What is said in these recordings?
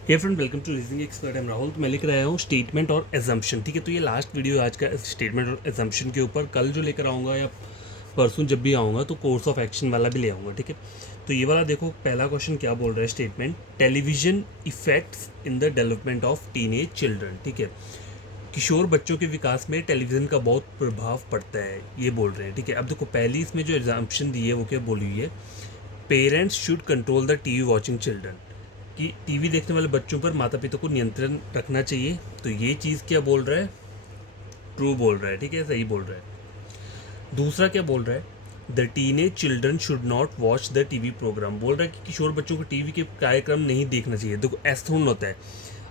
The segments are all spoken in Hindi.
Hey friend, welcome to listening expert. Am Rahul. तो मैं लिख रहा हूँ स्टेटमेंट और एजम्पशन। ठीक है, तो ये लास्ट वीडियो है आज का स्टेटमेंट और एजम्पशन के ऊपर। कल जो लेकर आऊँगा या परसों जब भी आऊँगा तो कोर्स ऑफ एक्शन वाला भी ले आऊँगा। ठीक है, तो ये वाला देखो, पहला क्वेश्चन क्या बोल रहा है statement, television effects in the development of teenage children. ठीक है, किशोर बच्चों के विकास में टेलीविज़न का बहुत प्रभाव पड़ता है, ये बोल रहे हैं। ठीक है, अब देखो पहली इसमें जो एग्जाम्पशन दी है वो क्या बोली हुई है, parents should control the TV watching children, कि टीवी देखने वाले बच्चों पर माता पिता को नियंत्रण रखना चाहिए। तो ये चीज़ क्या बोल रहा है, ट्रू बोल रहा है। ठीक है, सही बोल रहा है। दूसरा क्या बोल रहा है, the teenage children should not watch the TV program. बोल रहा है कि किशोर बच्चों को टीवी के कार्यक्रम नहीं देखना चाहिए। देखो ऐसा थोड़ा होता है,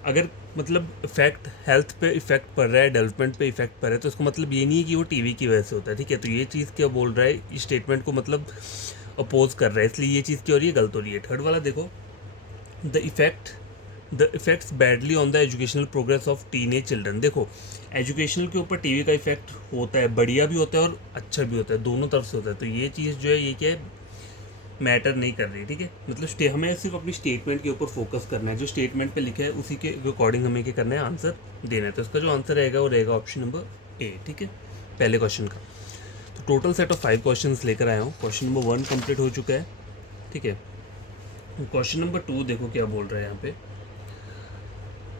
अगर मतलब इफेक्ट हेल्थ पे इफेक्ट पड़ रहा है, डेवलपमेंट पे इफेक्ट पड़ रहा है, तो इसका मतलब ये नहीं है कि वो टीवी की वजह से होता है। ठीक है, तो ये चीज़ क्या बोल रहा है, इस स्टेटमेंट को मतलब अपोज कर रहा है, इसलिए ये चीज़ क्या हो रही है, गलत हो रही है। थर्ड वाला देखो, the effects badly on the educational progress of teenage children. देखो एजुकेशनल के ऊपर टीवी का इफेक्ट होता है, बढ़िया भी होता है और अच्छा भी होता है, दोनों तरफ से होता है। तो ये चीज़ जो है ये क्या है, मैटर नहीं कर रही। ठीक है, मतलब हमें सिर्फ अपनी स्टेटमेंट के ऊपर फोकस करना है, जो स्टेटमेंट पे लिखा है उसी के अकॉर्डिंग हमें क्या करना है, आंसर देना है। तो इसका जो आंसर रहेगा वो रहेगा ऑप्शन नंबर ए। ठीक है, पहले क्वेश्चन का। तो टोटल सेट ऑफ 5 क्वेश्चन लेकर आया हूँ। क्वेश्चन नंबर 1 कंप्लीट हो चुका है। ठीक है, क्वेश्चन नंबर 2 देखो क्या बोल रहा है यहाँ पे,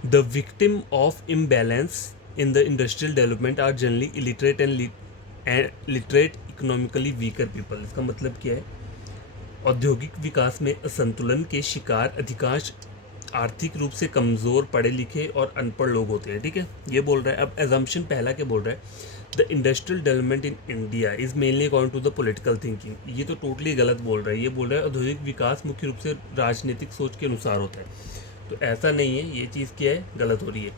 the victim of imbalance in the industrial development are generally illiterate and literate economically weaker people. इसका मतलब क्या है, औद्योगिक विकास में असंतुलन के शिकार अधिकांश आर्थिक रूप से कमज़ोर, पढ़े लिखे और अनपढ़ लोग होते हैं। ठीक है, ये बोल रहा है। अब एजम्पशन पहला क्या बोल रहा है, the industrial development in India is mainly according to the political thinking. ये तो टोटली गलत बोल रहा है। ये बोल रहा है औद्योगिक विकास मुख्य रूप से राजनीतिक सोच के अनुसार होता है। तो ऐसा नहीं है, ये चीज़ क्या है, गलत हो रही है।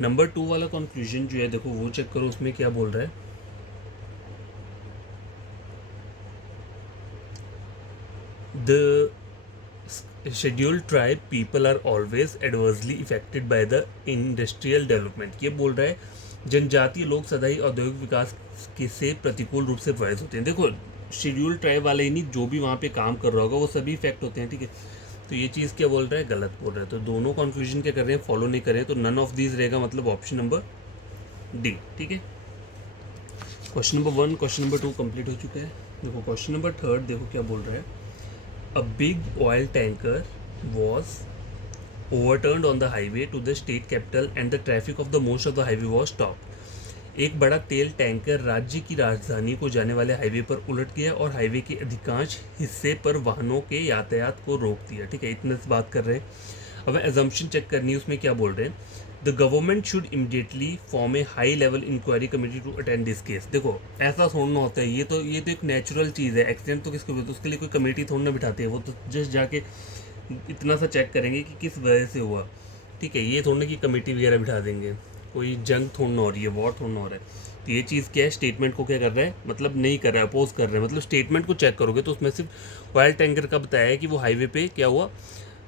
नंबर 2 वाला कंक्लूजन जो है देखो वो चेक करो, उसमें क्या बोल रहा है, the scheduled tribe people are always adversely affected by the industrial development. ये बोल रहा है जनजातीय लोग सदा ही औद्योगिक विकास के से प्रतिकूल रूप से प्रभावित होते हैं। देखो शेड्यूल्ड ट्राइब वाले ही नहीं, जो भी वहाँ पे काम कर रहा होगा वो सभी इफेक्ट होते हैं। ठीक है, तो ये चीज़ क्या बोल रहा है, गलत बोल रहा है। तो दोनों कंक्लूजन क्या कर रहे हैं, फॉलो नहीं कर रहे हैं। तो नन ऑफ दीज रहेगा, मतलब ऑप्शन नंबर डी। ठीक है, question number 1 question number 2 complete हो चुका है। देखो क्वेश्चन नंबर 3 देखो क्या बोल रहा है, a big oil tanker was overturned on the highway to the state capital and the traffic of the most of the highway was stopped। एक बड़ा तेल टैंकर राज्य की राजधानी को जाने वाले हाईवे पर उलट गया और हाईवे के अधिकांश हिस्से पर वाहनों के यातायात को रोक दिया। ठीक है, इतने से बात कर रहे हैं। अब एजम्पशन चेक करनी है, उसमें क्या बोल रहे हैं, the government should immediately form a high level inquiry committee to attend this case. देखो ऐसा थोड़ा होता है, ये तो एक नेचुरल चीज़ है। एक्सीडेंट तो किसको बोलते हैं, उसके लिए कोई कमेटी थोड़ा ना बिठाते हैं, वो तो जस्ट जाके इतना सा चेक करेंगे कि किस वजह से हुआ। ठीक है, ये थोड़ा कि कमेटी वगैरह बिठा देंगे, कोई जंग थोड़ा ना हो रही है, वॉर थोड़ा ना हो रहा है। तो ये चीज़ क्या है, स्टेटमेंट को क्या कर रहा है, मतलब नहीं कर रहा है, अपोज कर रहे हैं। मतलब स्टेटमेंट को चेक करोगे तो उसमें सिर्फ ऑयल टैंकर का बताया है कि वो हाईवे पे क्या हुआ,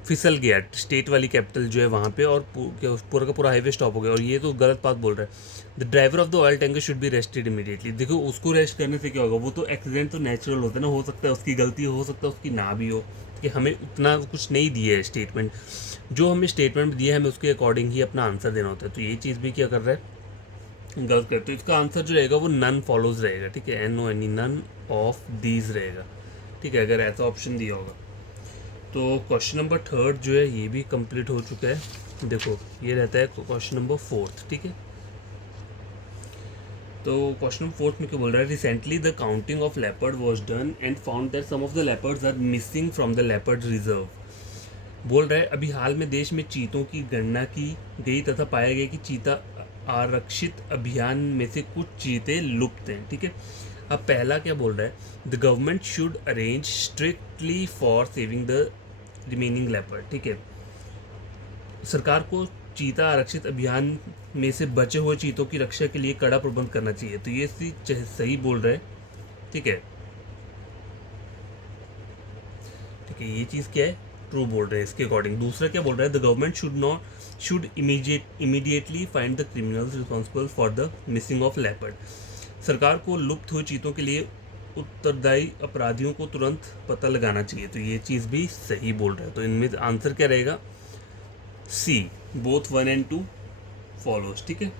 फिसल गया स्टेट वाली कैपिटल जो है वहाँ पे, और क्या पूरा का पूरा हाईवे स्टॉप हो गया। और ये तो गलत बात बोल रहा है, the driver of the oil tanker should be rested immediately. देखो उसको रेस्ट करने से क्या होगा, वो तो एक्सीडेंट तो नेचुरल होता है ना, हो सकता है उसकी गलती हो सकता है उसकी ना भी हो, कि हमें उतना कुछ नहीं दिया है स्टेटमेंट, जो हमें स्टेटमेंट दिया है हमें उसके अकॉर्डिंग ही अपना आंसर देना होता है। तो ये चीज़ भी क्या कर रहा है, गलत करते। तो इसका आंसर जो रहेगा वो नन फॉलोज रहेगा। ठीक है, N O N E, none of these रहेगा। ठीक है, अगर ऐसा ऑप्शन दिया होगा। तो क्वेश्चन नंबर 3 जो है ये भी कंप्लीट हो चुका है। देखो ये रहता है क्वेश्चन नंबर 4। ठीक है, तो क्वेश्चन नंबर 4 में क्या बोल रहा है, recently the counting of leopard was done and found that some of the leopards are missing from the leopard reserve. बोल रहा है अभी हाल में देश में चीतों की गणना की गई तथा पाया गया कि चीता आरक्षित अभियान में से कुछ चीते लुप्त हैं। ठीक है, अब पहला क्या बोल रहा है, the government should arrange strictly for saving the remaining leopard. ठीक है, सरकार को चीता आरक्षित अभियान में से बचे हुए चीतों की रक्षा के लिए कड़ा प्रबंध करना चाहिए। तो ये सही बोल रहे हैं। ठीक है, ठीक है, ये चीज़ क्या है, ट्रू बोल रहे हैं इसके अकॉर्डिंग। दूसरा क्या बोल रहा है, the government should immediately find the criminals responsible for the missing of leopard. सरकार को लुप्त हुए चीतों के लिए उत्तरदायी अपराधियों को तुरंत पता लगाना चाहिए। तो ये चीज़ भी सही बोल रहा है। तो इनमें आंसर क्या रहेगा, सी बोथ 1 and 2 फॉलोज। ठीक है,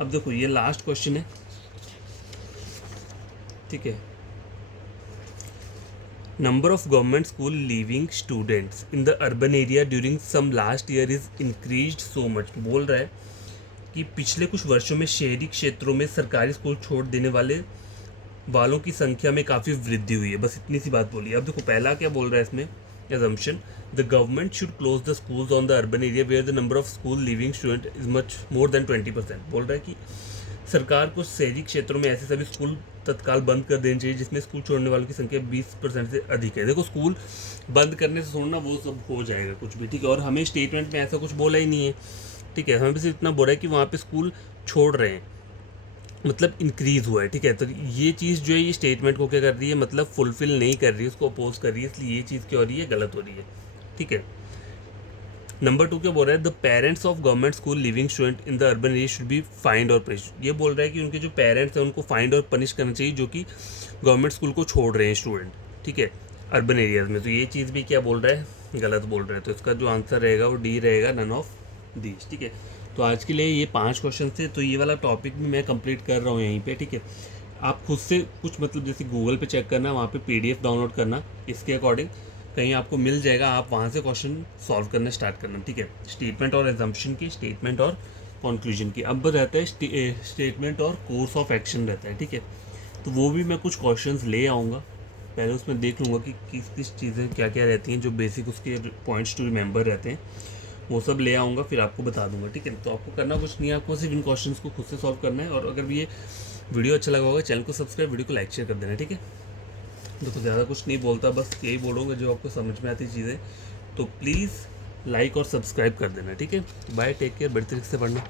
अब देखो ये लास्ट क्वेश्चन है। ठीक है, number of government school leaving students in the urban area during some last year is increased so much. बोल रहा है कि पिछले कुछ वर्षों में शहरी क्षेत्रों में सरकारी स्कूल छोड़ देने वालों की संख्या में काफ़ी वृद्धि हुई है। बस इतनी सी बात बोली। अब देखो पहला क्या बोल रहा है इसमें, assumption the government should close the schools on the urban area where the number of school leaving student is much more than 20%। बोल रहा है कि सरकार को शहरी क्षेत्रों में ऐसे सभी स्कूल तत्काल बंद कर देने चाहिए जिसमें स्कूल छोड़ने वालों की संख्या 20% से अधिक है। देखो स्कूल बंद करने से छोड़ना वो सब हो जाएगा कुछ भी। ठीक है, और हमें स्टेटमेंट में ऐसा कुछ बोला ही नहीं है। ठीक है, हमें बस इतना बोला है कि वहाँ पे स्कूल छोड़ रहे हैं, मतलब इंक्रीज़ हुआ है। ठीक है, तो ये चीज़ जो है ये स्टेटमेंट को क्या कर रही है, मतलब फुलफिल नहीं कर रही है, उसको अपोज कर रही है, इसलिए ये चीज़ क्या हो रही है, गलत हो रही है। ठीक है, नंबर 2 क्या बोल रहा है, the parents of government school living student in the urban area should be find और पनिश। ये बोल रहा है कि उनके जो पेरेंट्स हैं उनको फाइंड और पनिश करना चाहिए जो कि गवर्नमेंट स्कूल को छोड़ रहे हैं स्टूडेंट। ठीक है, अर्बन एरियाज में। तो ये चीज़ भी क्या बोल रहा है, गलत बोल रहा है। तो इसका जो आंसर रहेगा वो डी रहेगा, नन ऑफ दीज। ठीक है, तो आज के लिए ये 5 क्वेश्चन थे। तो ये वाला टॉपिक भी मैं कंप्लीट कर रहा हूँ यहीं पे। ठीक है, आप खुद से कुछ मतलब जैसे गूगल पे चेक करना, वहाँ पे PDF डाउनलोड करना, इसके अकॉर्डिंग कहीं आपको मिल जाएगा, आप वहाँ से क्वेश्चन सॉल्व करना स्टार्ट करना। ठीक है, स्टेटमेंट और एजम्पशन की, स्टेटमेंट और कंक्लूजन की। अब रहता है स्टेटमेंट और कोर्स ऑफ एक्शन रहता है। ठीक है, तो वो भी मैं कुछ क्वेश्चंस ले आऊँगा, पहले उसमें देख लूँगा कि किस किस चीज़ें क्या क्या रहती हैं, जो बेसिक उसके पॉइंट्स टू रिमेंबर रहते हैं, वो सब ले आऊँगा, फिर आपको बता दूंगा। ठीक है, तो आपको करना कुछ नहीं है, आपको सिर्फ इन क्वेश्चंस को खुद से सॉल्व करना है। और अगर भी ये वीडियो अच्छा लगा होगा, चैनल को सब्सक्राइब, वीडियो को लाइक शेयर कर देना। ठीक है, देखो ज़्यादा कुछ नहीं बोलता, बस यही बोलूँगा जो आपको समझ में आती चीज़ें, तो प्लीज़ लाइक और सब्सक्राइब कर देना। ठीक है, बाय, टेक केयर, बड़े तरीके से पढ़ना।